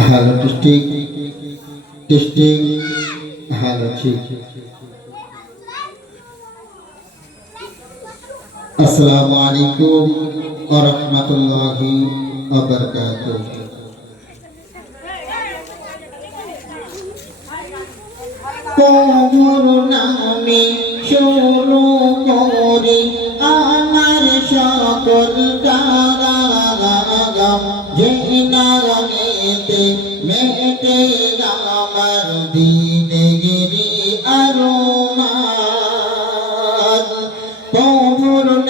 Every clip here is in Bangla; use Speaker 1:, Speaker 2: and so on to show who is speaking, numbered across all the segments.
Speaker 1: হ্যালো টেস্টিং টেস্টিং হ্যালো, ঠিক। আসসালামু আলাইকুম ওয়া রাহমাতুল্লাহি ওয়া বারাকাতুহু তোমার নামে শুরু করি আমার সকল গারাগাম যে নামেতে তোমার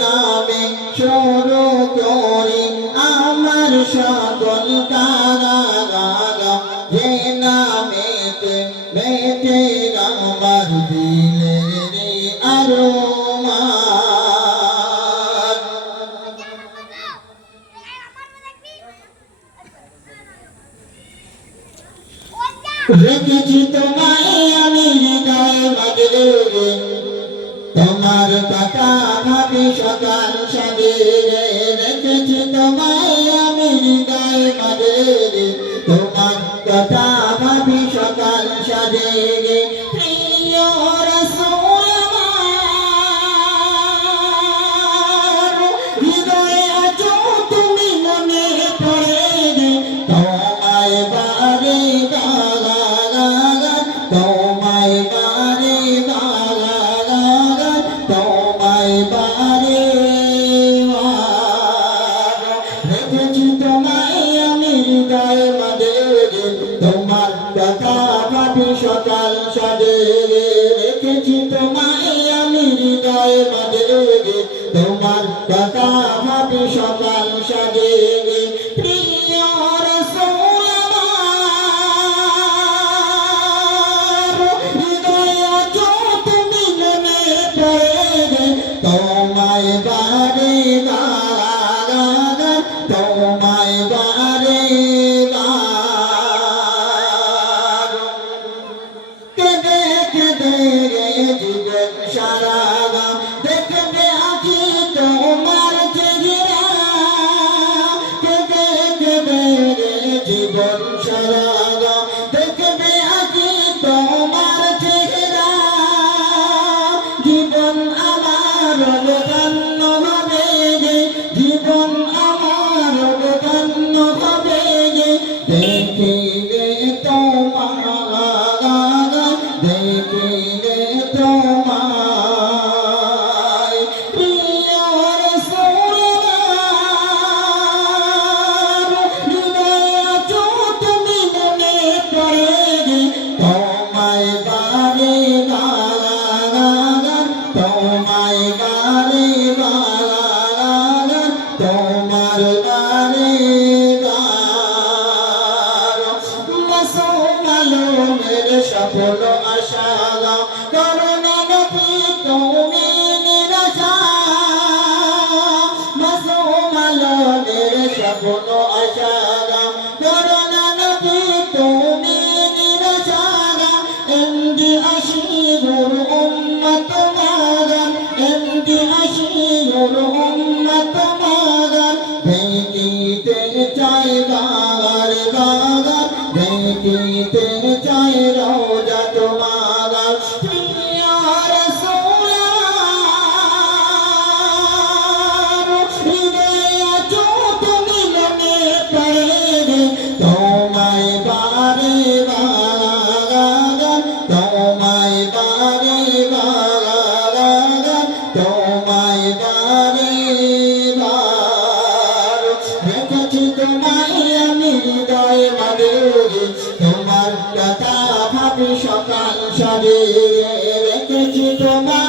Speaker 1: নামে শুরু করি আমার সকল রাগা যে নামেতে মেটে আমার দিলে রে আরও রেখেছি তোমায় আমি হৃদয় মাঝে তোমার কথা ভাবি সকাল সাজে রেখেছি তোমায় আমি হৃদয় মাঝে তোমার কথা ভাবি সকাল সাজে সাজে প্রিয় হৃদয় আছো তুমি পড়ে তোমায় বারে মাসুম আলমের তোমার কথা ভাবি সকাল সরে রেখেছি তোমায়